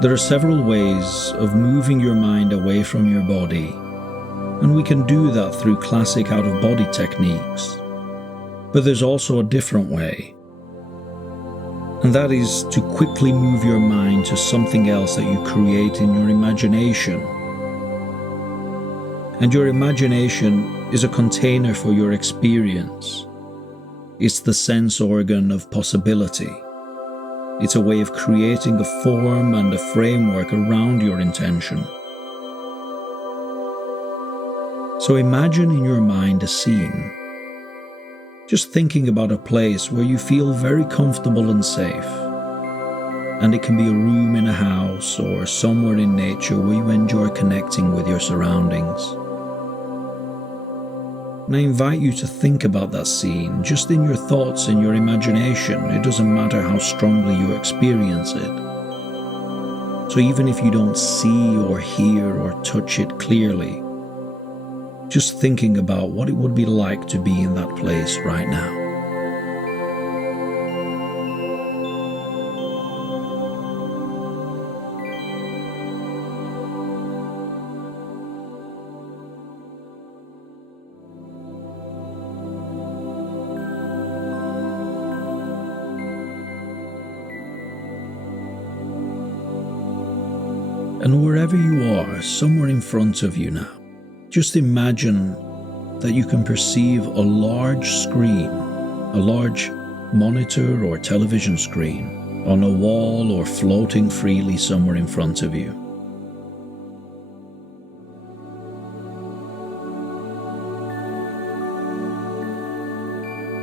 There are several ways of moving your mind away from your body, and we can do that through classic out-of-body techniques. But there's also a different way, and that is to quickly move your mind to something else that you create in your imagination. And your imagination is a container for your experience. It's the sense organ of possibility. It's a way of creating a form and a framework around your intention. So imagine in your mind a scene. Just thinking about a place where you feel very comfortable and safe. And it can be a room in a house or somewhere in nature where you enjoy connecting with your surroundings. And I invite you to think about that scene just in your thoughts and your imagination. It doesn't matter how strongly you experience it. So even if you don't see or hear or touch it clearly, just thinking about what it would be like to be in that place right now. And wherever you are, somewhere in front of you now, just imagine that you can perceive a large screen, a large monitor or television screen, on a wall or floating freely somewhere in front of you.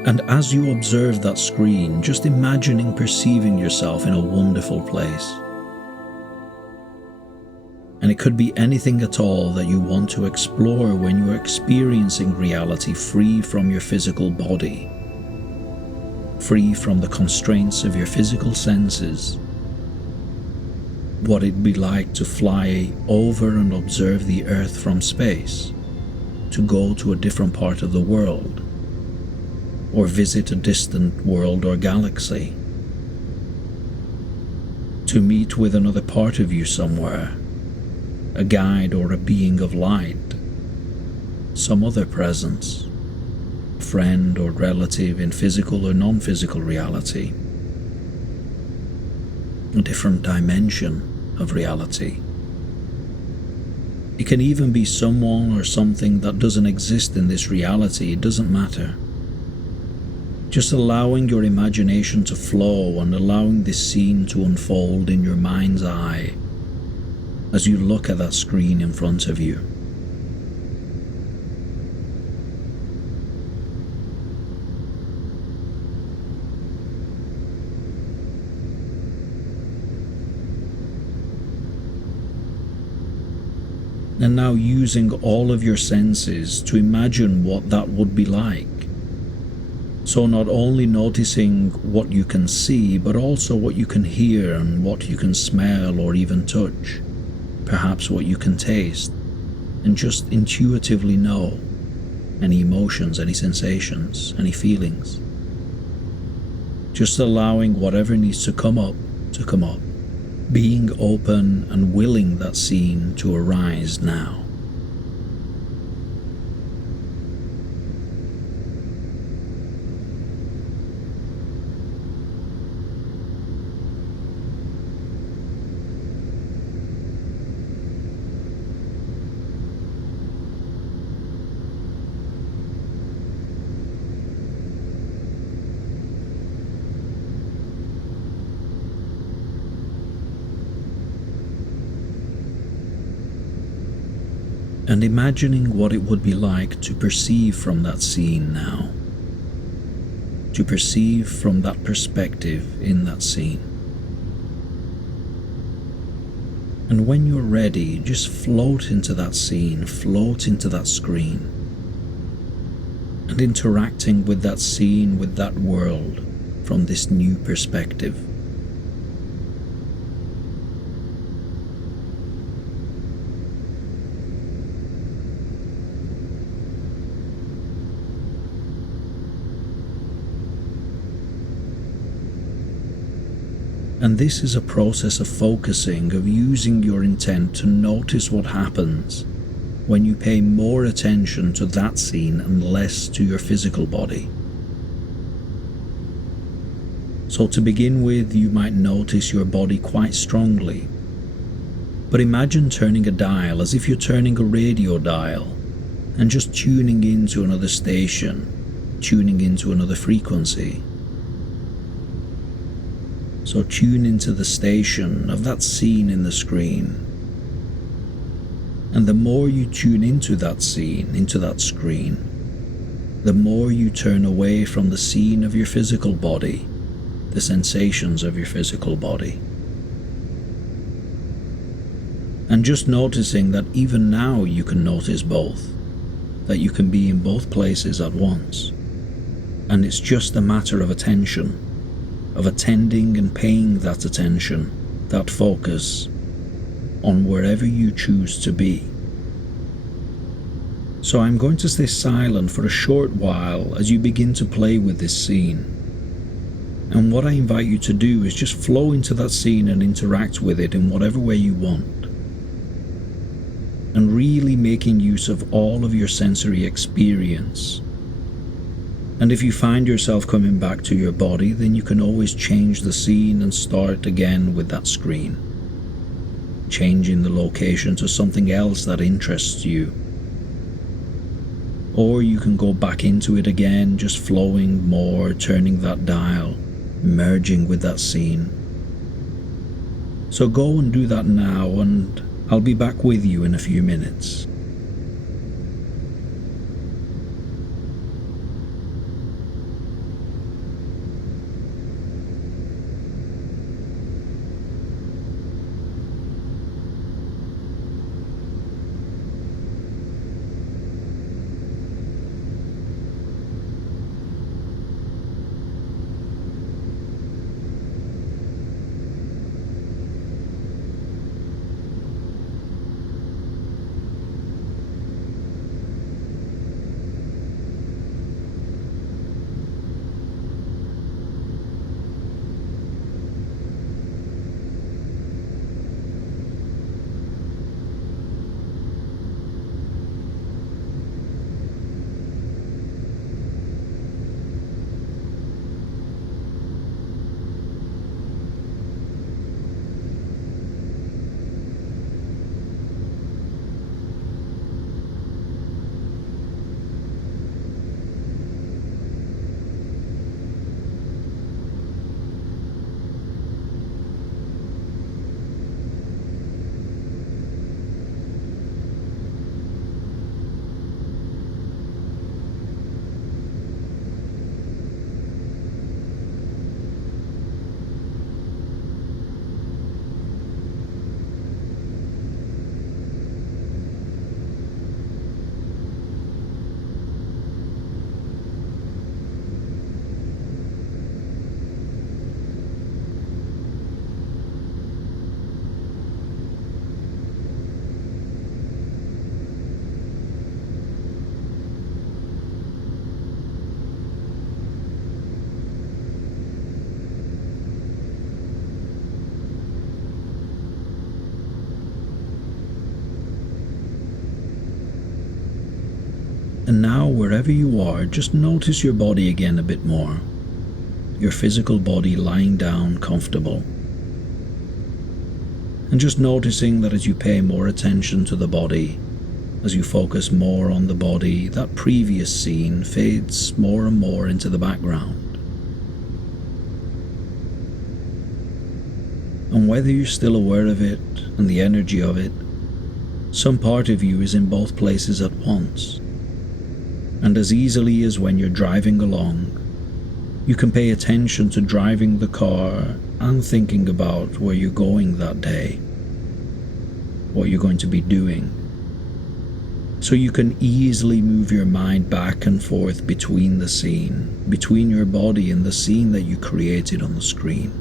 And as you observe that screen, just imagining perceiving yourself in a wonderful place. And it could be anything at all that you want to explore when you are experiencing reality free from your physical body, free from the constraints of your physical senses. What it'd be like to fly over and observe the Earth from space, to go to a different part of the world, or visit a distant world or galaxy, to meet with another part of you somewhere, a guide or a being of light, some other presence, friend or relative in physical or non-physical reality, a different dimension of reality. It can even be someone or something that doesn't exist in this reality. It doesn't matter. Just allowing your imagination to flow and allowing this scene to unfold in your mind's eye as you look at that screen in front of you. And now using all of your senses to imagine what that would be like. So not only noticing what you can see, but also what you can hear and what you can smell or even touch. Perhaps what you can taste, and just intuitively know any emotions, any sensations, any feelings. Just allowing whatever needs to come up, being open and willing that scene to arise now. And imagining what it would be like to perceive from that scene now, to perceive from that perspective in that scene. And when you're ready, just float into that scene, float into that screen, and interacting with that scene, with that world, from this new perspective. And this is a process of focusing, of using your intent to notice what happens when you pay more attention to that scene and less to your physical body. So to begin with, you might notice your body quite strongly. But imagine turning a dial as if you're turning a radio dial and just tuning into another station, tuning into another frequency. So tune into the station of that scene in the screen. And the more you tune into that scene, into that screen, the more you turn away from the scene of your physical body, the sensations of your physical body. And just noticing that even now you can notice both, that you can be in both places at once. And it's just a matter of attention, of attending and paying that attention, that focus, on wherever you choose to be. So I'm going to stay silent for a short while as you begin to play with this scene. And what I invite you to do is just flow into that scene and interact with it in whatever way you want. And really making use of all of your sensory experience. And if you find yourself coming back to your body, then you can always change the scene and start again with that screen. Changing the location to something else that interests you. Or you can go back into it again, just flowing more, turning that dial, merging with that scene. So go and do that now, and I'll be back with you in a few minutes. And now, wherever you are, just notice your body again a bit more. Your physical body lying down comfortable. And just noticing that as you pay more attention to the body, as you focus more on the body, that previous scene fades more and more into the background. And whether you're still aware of it and the energy of it, some part of you is in both places at once. And as easily as when you're driving along, you can pay attention to driving the car and thinking about where you're going that day, what you're going to be doing. So you can easily move your mind back and forth between the scene, between your body and the scene that you created on the screen.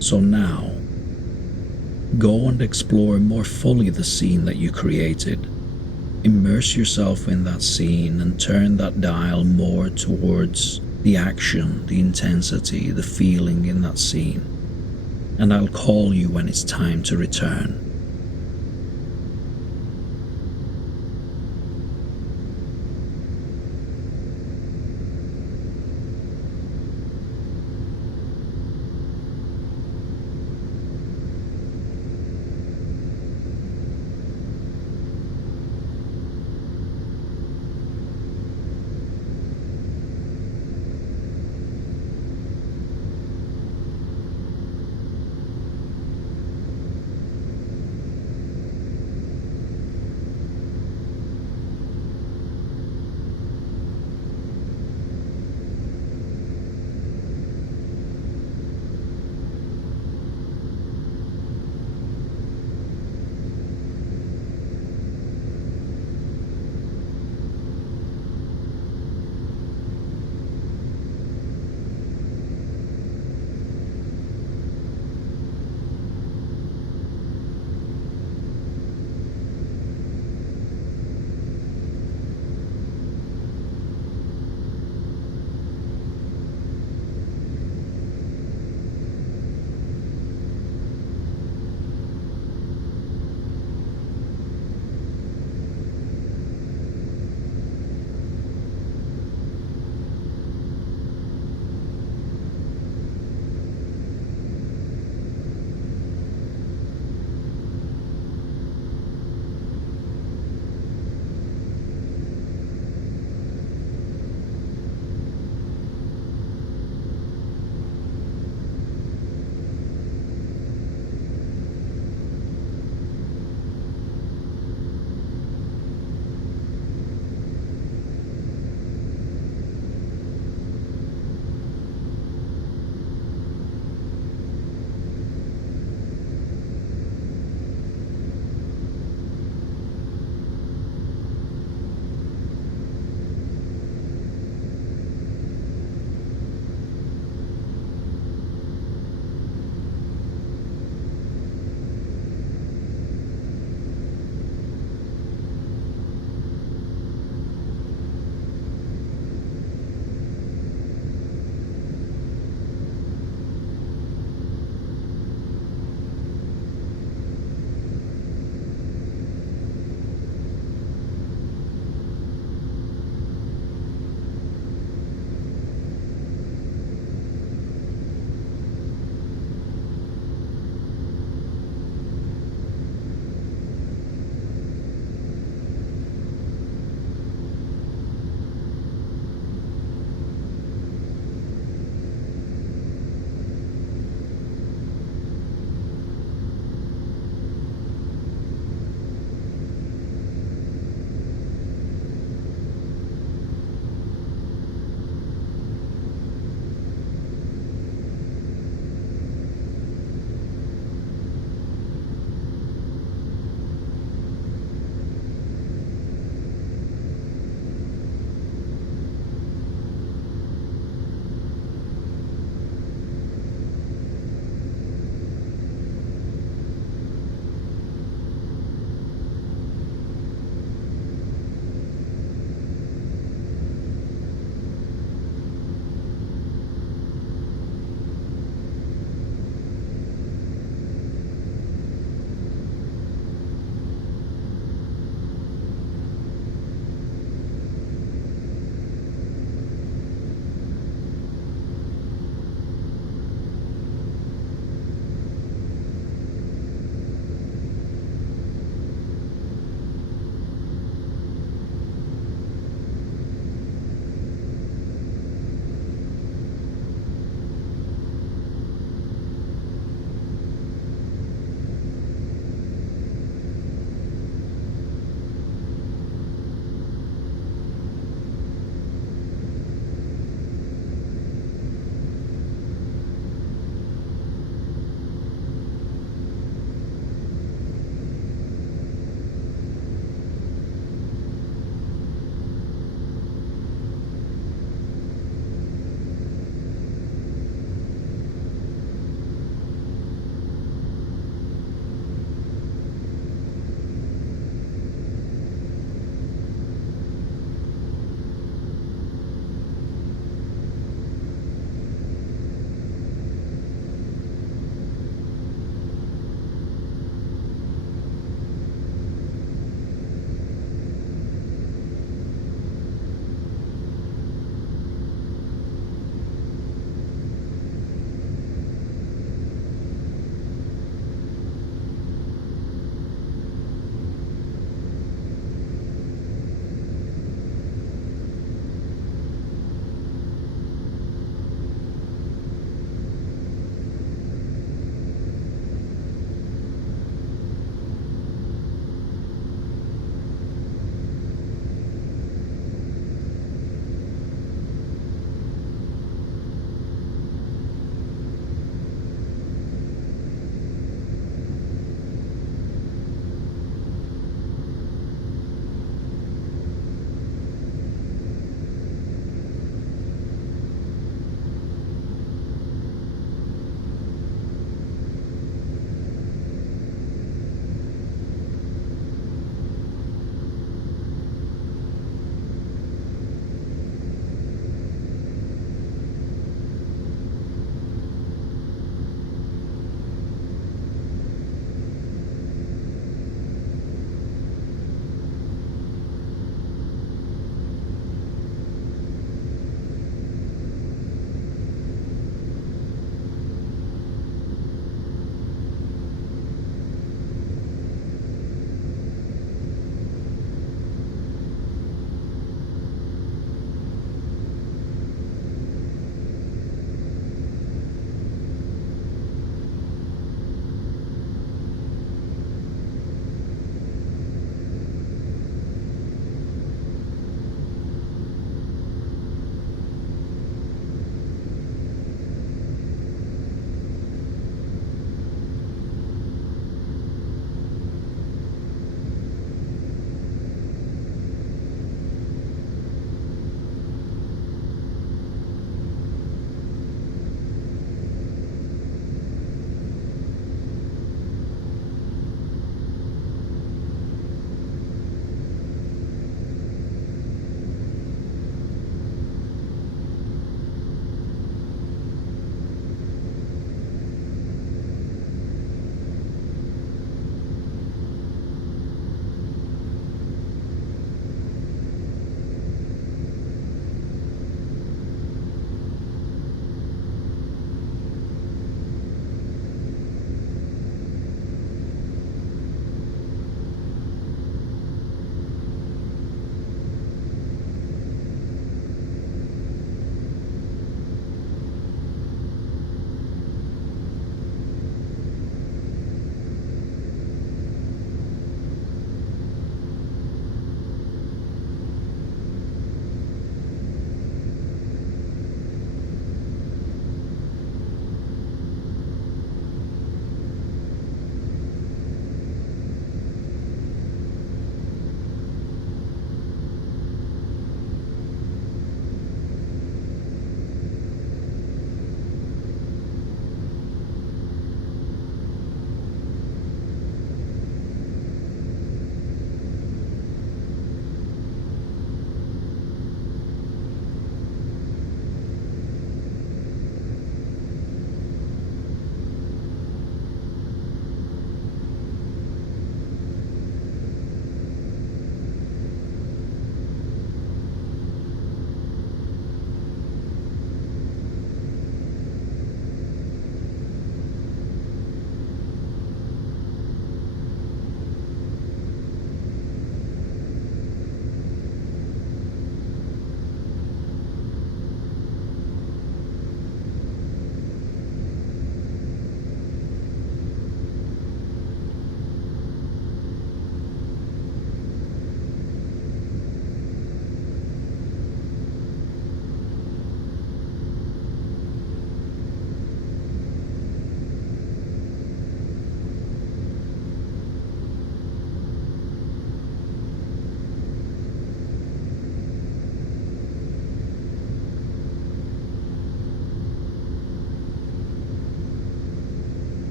So now, go and explore more fully the scene that you created. Immerse yourself in that scene and turn that dial more towards the the action, the intensity, the feeling in that scene, and I'll call you when it's time to return.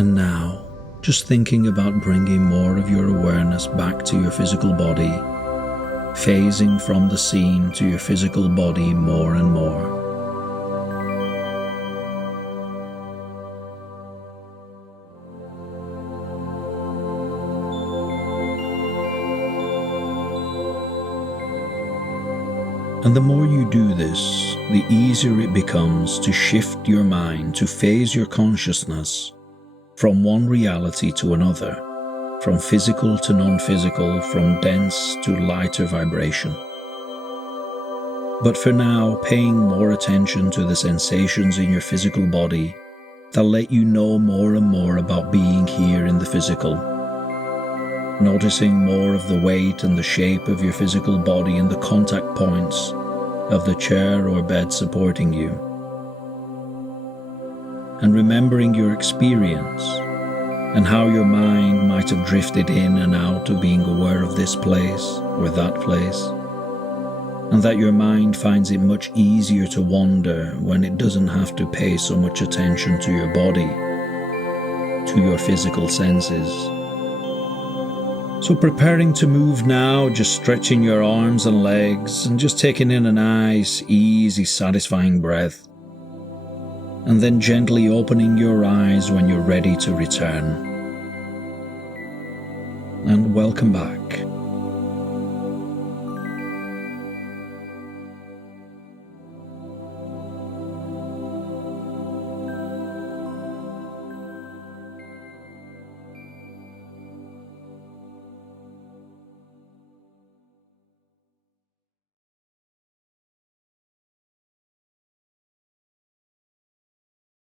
And now, just thinking about bringing more of your awareness back to your physical body, phasing from the scene to your physical body more and more. And the more you do this, the easier it becomes to shift your mind, to phase your consciousness from one reality to another, from physical to non-physical, from dense to lighter vibration. But for now, paying more attention to the sensations in your physical body that let you know more and more about being here in the physical. Noticing more of the weight and the shape of your physical body and the contact points of the chair or bed supporting you. And remembering your experience and how your mind might have drifted in and out of being aware of this place or that place, and that your mind finds it much easier to wander when it doesn't have to pay so much attention to your body, to your physical senses. So preparing to move now, just stretching your arms and legs and just taking in a nice, easy, satisfying breath. And then gently opening your eyes when you're ready to return. And welcome back.